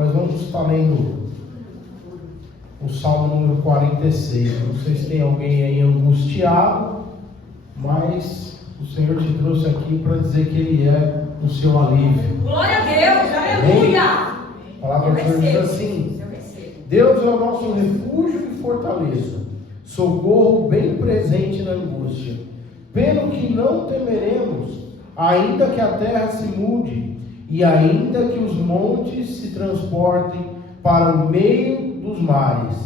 Mas vamos estar lendo o Salmo número 46. Não sei se tem alguém aí angustiado, mas o Senhor te trouxe aqui para dizer que Ele é o seu alívio. Glória a Deus, aleluia! A palavra do Senhor diz assim: Deus é o nosso refúgio e fortaleza, socorro bem presente na angústia. Pelo que não temeremos, ainda que a terra se mude, e ainda que os montes se transportem para o meio dos mares,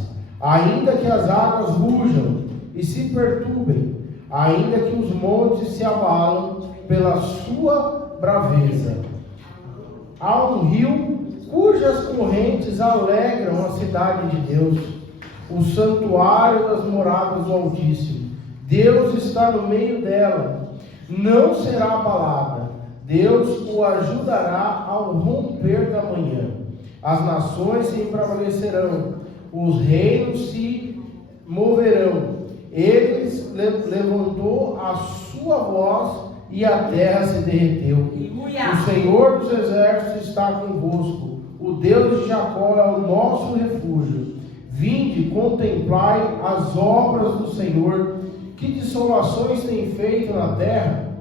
ainda que as águas rujam e se perturbem, ainda que os montes se abalam pela sua braveza. Há um rio cujas correntes alegram a cidade de Deus, o santuário das moradas do Altíssimo. Deus está no meio dela, não será abalada. Deus o ajudará ao romper da manhã. As nações se embravalecerão, os reinos se moverão. Ele levantou a sua voz e a terra se derreteu. O Senhor dos exércitos está convosco. O Deus de Jacó é o nosso refúgio. Vinde, contemplai as obras do Senhor. Que desolações tem feito na terra?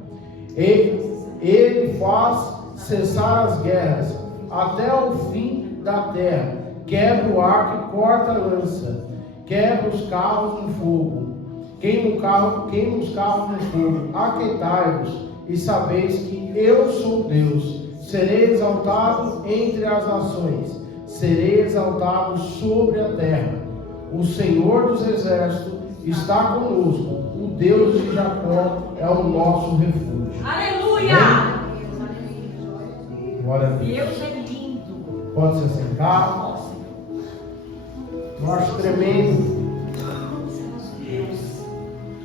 Ele faz cessar as guerras até o fim da terra. Quebra o arco e corta a lança. Quebra os carros no fogo. Queima os carros no fogo. Aquietai-vos e sabeis que eu sou Deus. Serei exaltado entre as nações. Serei exaltado sobre a terra. O Senhor dos exércitos está conosco. O Deus de Jacó é o nosso refúgio. Aleluia! Glória a Deus. Deus é lindo. Pode se sentar. Eu acho tremendo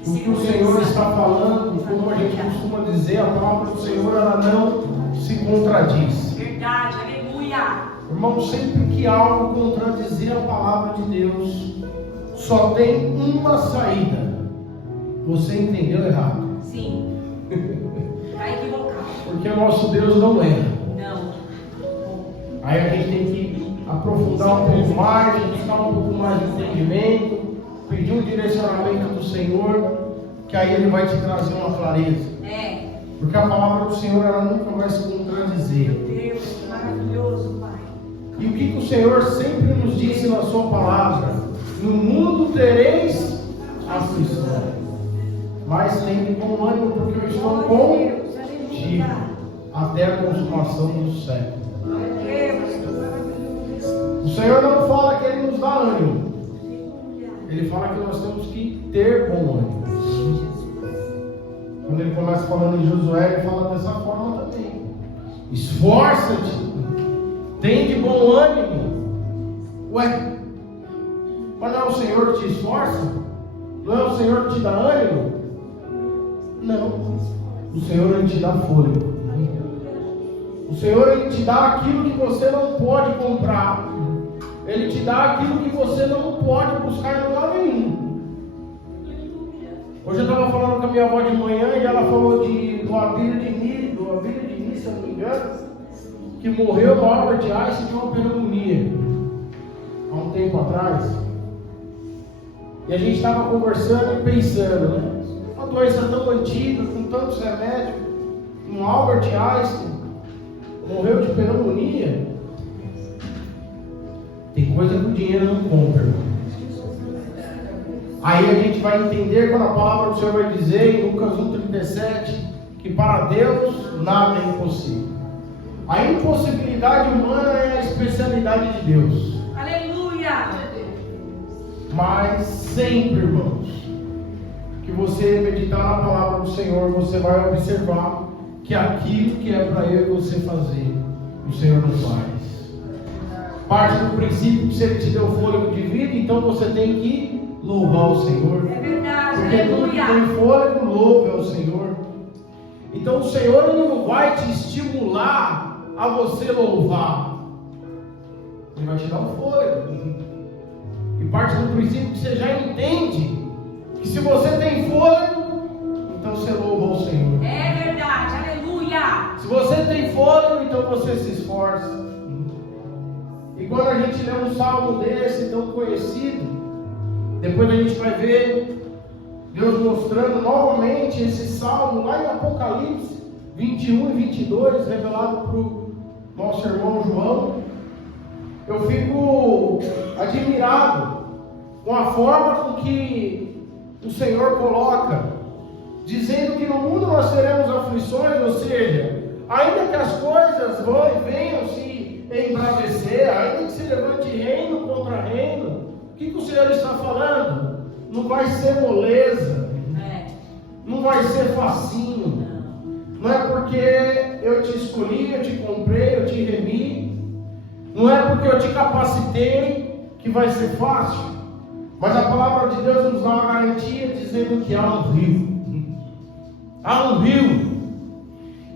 o que o Senhor está falando. Como a gente costuma dizer, a palavra do Senhor ela não se contradiz. Verdade, aleluia. Irmão, sempre que algo contradizer a palavra de Deus, só tem uma saída. Você entendeu errado. Sim. Está equivocado. Porque o nosso Deus não erra. Não. Aí a gente tem que aprofundar um pouco mais, buscar um pouco mais de entendimento, pedir um direcionamento do Senhor, que aí Ele vai te trazer uma clareza. É. Porque a palavra do Senhor ela nunca vai se contradizer. Deus, que maravilhoso, Pai. E o que o Senhor sempre nos disse na sua palavra? No mundo tereis aflição, mas tem bom ânimo, porque eu estou contigo até a consumação do século. O Senhor não fala que Ele nos dá ânimo. Ele fala que nós temos que ter bom ânimo. Quando Ele começa falando em Josué, Ele fala dessa forma também. Esforça-te, tem de bom ânimo. Ué, mas não é o Senhor que te esforça? Não é o Senhor que te dá ânimo? Não. O Senhor Ele te dá fôlego. O Senhor Ele te dá aquilo que você não pode comprar. Ele te dá aquilo que você não pode buscar em lugar nenhum. Hoje eu estava falando com a minha avó de manhã e ela falou do Abílio de Ni, se eu não me engano, que morreu no Albert Einstein de uma pneumonia há um tempo atrás. E a gente estava conversando e pensando, né? Uma doença tão antiga, com tantos remédios, um Albert Einstein morreu de pneumonia. Tem coisa que o dinheiro não compra, irmão. Aí a gente vai entender quando a palavra do Senhor vai dizer em Lucas 1,37 que para Deus nada é impossível. A impossibilidade humana é a especialidade de Deus. Aleluia! Mas sempre, irmãos, que você meditar na palavra do Senhor, você vai observar que aquilo que é para eu e você fazer, o Senhor não faz. Parte do princípio que se Ele te deu fôlego de vida, então você tem que louvar o Senhor. É verdade, porque tudo que aleluia. tem fôlego, louve ao Senhor. Então o Senhor não vai te estimular a você louvar. Ele vai te dar um fôlego. E parte do princípio que você já entende que se você tem fôlego, então você louva ao Senhor. É verdade, aleluia. Se você tem fôlego, então você se esforça. E quando a gente lê um salmo desse tão conhecido, depois a gente vai ver Deus mostrando novamente esse salmo lá em Apocalipse 21 e 22, revelado para o nosso irmão João. Eu fico admirado com a forma com que o Senhor coloca, dizendo que no mundo nós teremos aflições, ou seja, ainda que as coisas venham se embravecer, ainda que se levante reino contra reino, o que o Senhor está falando? Não vai ser moleza, não vai ser facinho, não é porque eu te escolhi, eu te comprei, eu te remi, não é porque eu te capacitei que vai ser fácil, mas a palavra de Deus nos dá uma garantia dizendo que há um rio. Há um rio.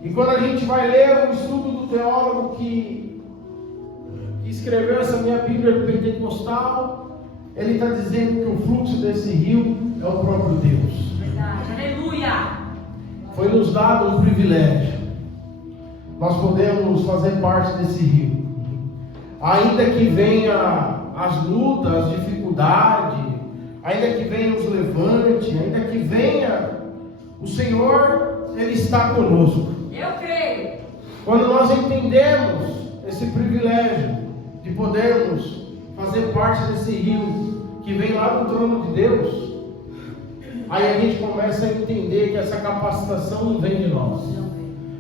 E quando a gente vai ler o estudo do teólogo que escreveu essa minha Bíblia pentecostal, ele está dizendo que o fluxo desse rio é o próprio Deus. Verdade. Aleluia. Foi nos dado um privilégio. Nós podemos fazer parte desse rio. Ainda que venha as lutas, as dificuldades, ainda que venha os levantes, ainda que venha, o Senhor, Ele está conosco. Eu creio. Quando nós entendemos esse privilégio de podermos fazer parte desse rio que vem lá do trono de Deus, aí a gente começa a entender que essa capacitação não vem de nós.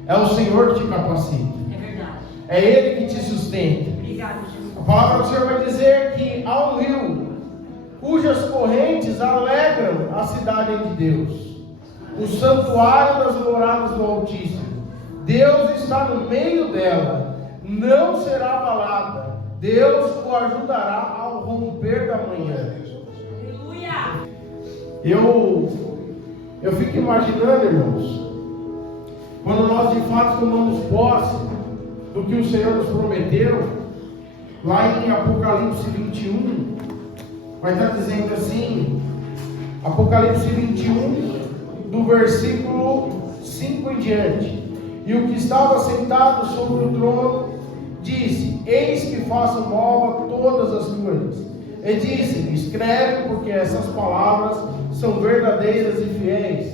É o Senhor que te capacita. É verdade. É Ele que te sustenta. Obrigado, Jesus. A palavra do Senhor vai dizer que há um rio cujas correntes alegram a cidade de Deus, o santuário das moradas do Altíssimo. Deus está no meio dela, não será abalada. Deus o ajudará ao romper da manhã. Aleluia. Eu fico imaginando, irmãos, quando nós de fato tomamos posse do que o Senhor nos prometeu, lá em Apocalipse 21, vai estar dizendo assim, Apocalipse 21, do versículo 5 em diante: e o que estava sentado sobre o trono disse: eis que faço nova todas as coisas. E disse-me: escreve, porque essas palavras são verdadeiras e fiéis.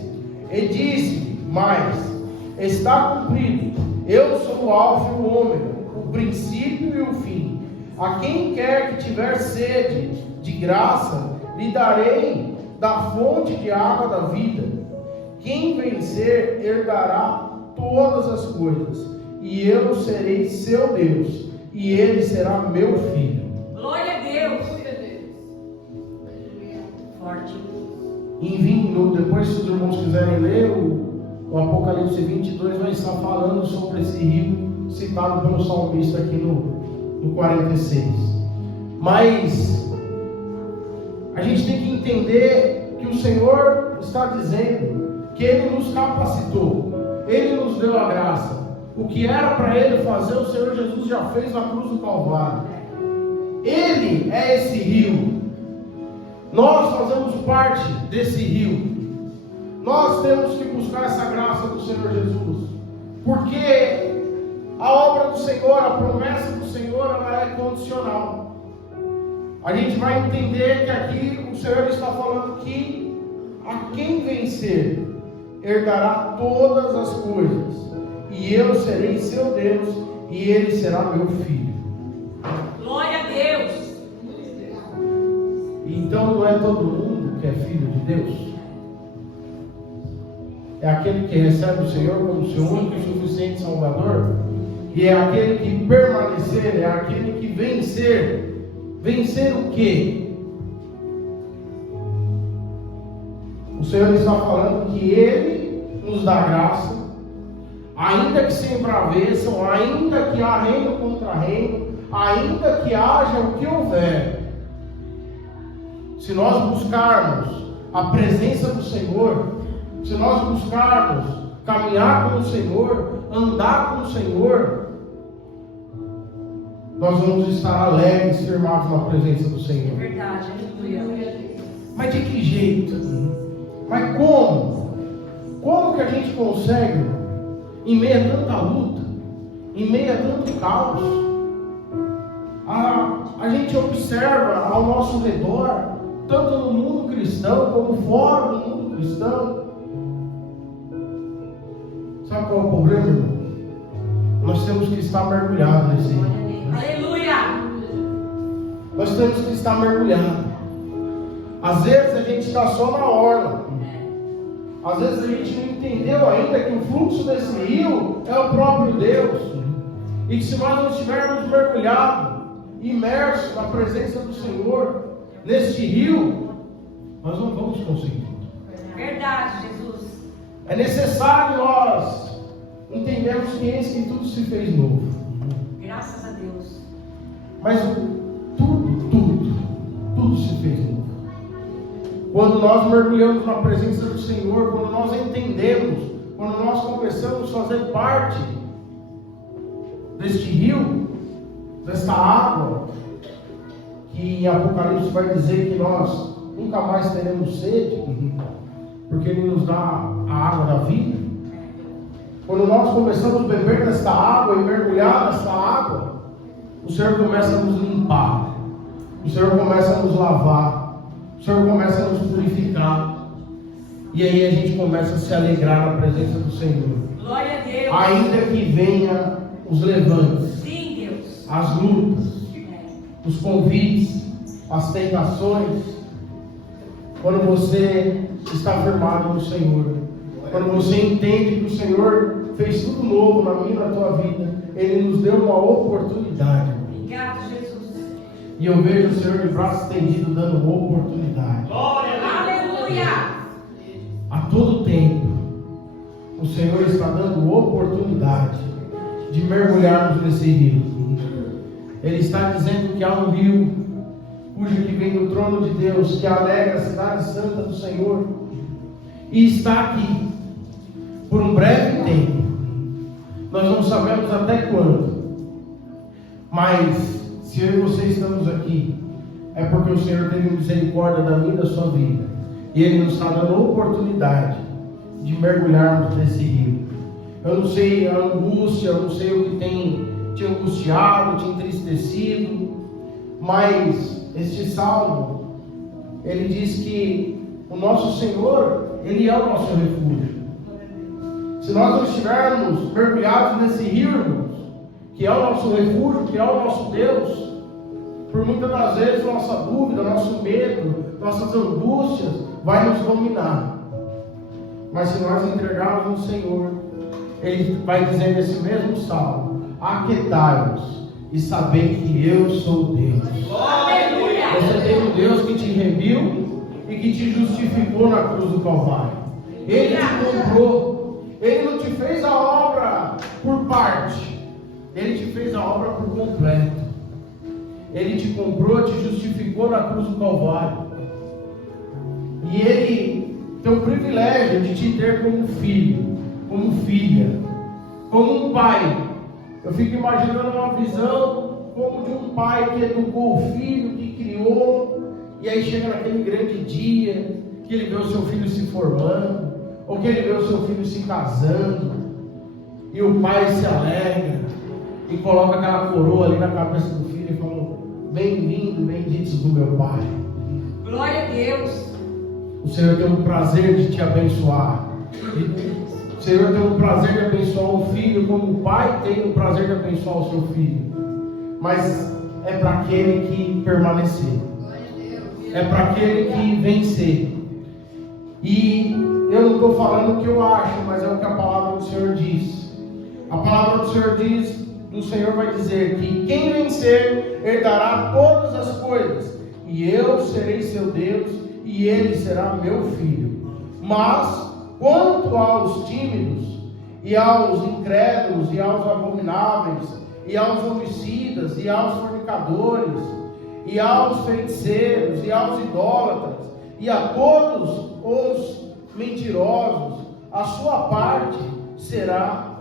E disse-me mais: está cumprido. Eu sou o Alfa e o Ômega, o princípio e o fim. A quem quer que tiver sede de graça, lhe darei da fonte de água da vida. Quem vencer herdará todas as coisas, e eu serei seu Deus, e ele será meu filho. Glória a Deus. Forte. Em 20 minutos, depois, se os irmãos quiserem ler, o Apocalipse 22 vai estar falando sobre esse rio, citado pelo salmista aqui no 46. Mas a gente tem que entender que o Senhor está dizendo que Ele nos capacitou, Ele nos deu a graça. O que era para Ele fazer, o Senhor Jesus já fez na cruz do Calvário. Ele é esse rio. Nós fazemos parte desse rio. Nós temos que buscar essa graça do Senhor Jesus, porque a obra do Senhor, a promessa do Senhor, ela é condicional. A gente vai entender que aqui o Senhor está falando que a quem vencer herdará todas as coisas, e eu serei seu Deus, e ele será meu filho. Glória a Deus. Então não é todo mundo que é filho de Deus. É aquele que recebe o Senhor como seu único e suficiente Salvador, e é aquele que permanecer, é aquele que vencer. Vencer o quê? O Senhor está falando que Ele nos dá graça, ainda que se embraveçam, ainda que há reino contra reino, ainda que haja o que houver. Se nós buscarmos a presença do Senhor, se nós buscarmos caminhar com o Senhor, andar com o Senhor, nós vamos estar alegres, firmados na presença do Senhor. É verdade, aleluia. Mas de que jeito? Mas como? Como que a gente consegue, em meio a tanta luta, em meio a tanto caos, a gente observa ao nosso redor, tanto no mundo cristão como fora do mundo cristão, sabe qual é o problema, irmão? Nós temos que estar mergulhados nesse rio. Aleluia! Nós temos que estar mergulhados. Às vezes a gente está só na orla. Às vezes a gente não entendeu ainda que o fluxo desse rio é o próprio Deus. E que se nós não estivermos mergulhados, imersos na presença do Senhor, neste rio, nós não vamos conseguir. Verdade, Jesus. É necessário nós entendermos que eis que tudo se fez novo. Graças a Deus. Mas tudo se fez novo. Quando nós mergulhamos na presença do Senhor, quando nós entendemos, quando nós começamos a fazer parte deste rio, desta água, que em Apocalipse vai dizer que nós nunca mais teremos sede, porque Ele nos dá a água da vida. Quando nós começamos a beber desta água e mergulhar nesta água, o Senhor começa a nos limpar, o Senhor começa a nos lavar, o Senhor começa a nos purificar, e aí a gente começa a se alegrar na presença do Senhor. Glória a Deus. Ainda que venha os levantes, Sim, Deus. as lutas, os convites, as tentações, quando você está firmado no Senhor, quando você entende que o Senhor fez tudo novo na minha e na tua vida, Ele nos deu uma oportunidade. Obrigado, Jesus. E eu vejo o Senhor de braço estendido dando uma oportunidade. Aleluia. A todo tempo, o Senhor está dando oportunidade de mergulharmos nesse rio. Ele está dizendo que há um rio cujo que vem do trono de Deus, que alegra a cidade santa do Senhor, e está aqui por um breve tempo. Nós não sabemos até quando, mas se eu e você estamos aqui, é porque o Senhor teve misericórdia da minha e da sua vida, e Ele nos está dando oportunidade de mergulharmos nesse rio. Eu não sei a angústia, eu não sei o que tem te angustiado, te entristecido, mas este salmo, ele diz que o nosso Senhor, Ele é o nosso refúgio. Se nós não estivermos mergulhados nesse rio, irmãos, que é o nosso refúgio, que é o nosso Deus, por muitas das vezes nossa dúvida, nosso medo, nossas angústias vai nos dominar. Mas se nós entregarmos no Senhor, Ele vai dizer nesse mesmo salmo: aquietai-vos e sabei que eu sou Deus. Aleluia. Você tem um Deus que te remiu e que te justificou na cruz do Calvário. Ele te comprou. Ele não te fez a obra por parte, Ele te fez a obra por completo. Ele te comprou, te justificou na cruz do Calvário. E Ele tem o privilégio de te ter como filho, como filha, como um pai. Eu fico imaginando uma visão como de um pai que educou o filho, que criou, e aí chega naquele grande dia que ele vê o seu filho se formando, ou que ele vê o seu filho se casando, e o pai se alegra e coloca aquela coroa ali na cabeça do filho e fala: bem-vindo, benditos do meu pai. Glória a Deus. O Senhor tem o prazer de te abençoar. O Senhor tem o prazer de abençoar o filho, como o pai tem o prazer de abençoar o seu filho. Mas é para aquele que permanecer, é para aquele que vencer. E eu não estou falando o que eu acho, mas é o que a palavra do Senhor diz. A palavra do Senhor diz, do Senhor vai dizer que quem vencer herdará todas as coisas, e eu serei seu Deus, e ele será meu filho. Mas quanto aos tímidos, e aos incrédulos, e aos abomináveis, e aos homicidas, e aos fornicadores, e aos feiticeiros, e aos idólatras, e a todos os mentirosos, a sua parte será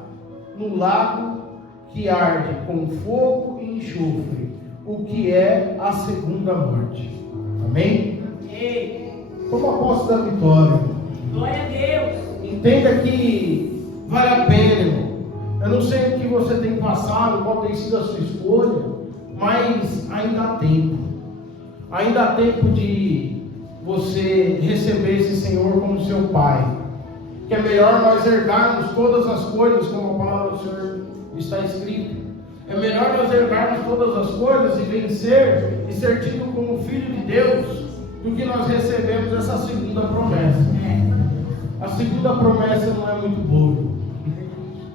no lago que arde com fogo e enxofre, o que é a segunda morte. Amém? Toma posse da vitória. Glória a Deus. Entenda que vale a pena, irmão. Eu não sei o que você tem passado, qual tem sido a sua escolha, mas ainda há tempo. Ainda há tempo de você receber esse Senhor como seu Pai. Que é melhor nós herdarmos todas as coisas, como a palavra do Senhor está escrita. É melhor nós herdarmos todas as coisas e vencer e ser tido como filho de Deus, do que nós recebemos essa segunda promessa. A segunda promessa não é muito boa.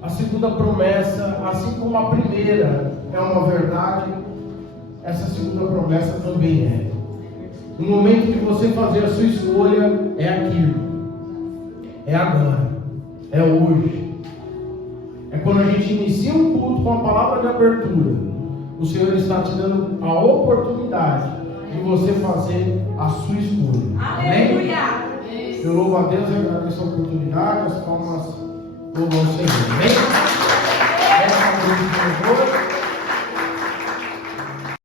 A segunda promessa, assim como a primeira é uma verdade, essa segunda promessa também é. No momento de você fazer a sua escolha, é aquilo. É agora. É hoje. É quando a gente inicia um culto com a palavra de abertura. O Senhor está te dando a oportunidade de você fazer a sua escolha. Aleluia! Eu louvo a Deus e agradeço a oportunidade, as palmas louvam ao Senhor. Amém?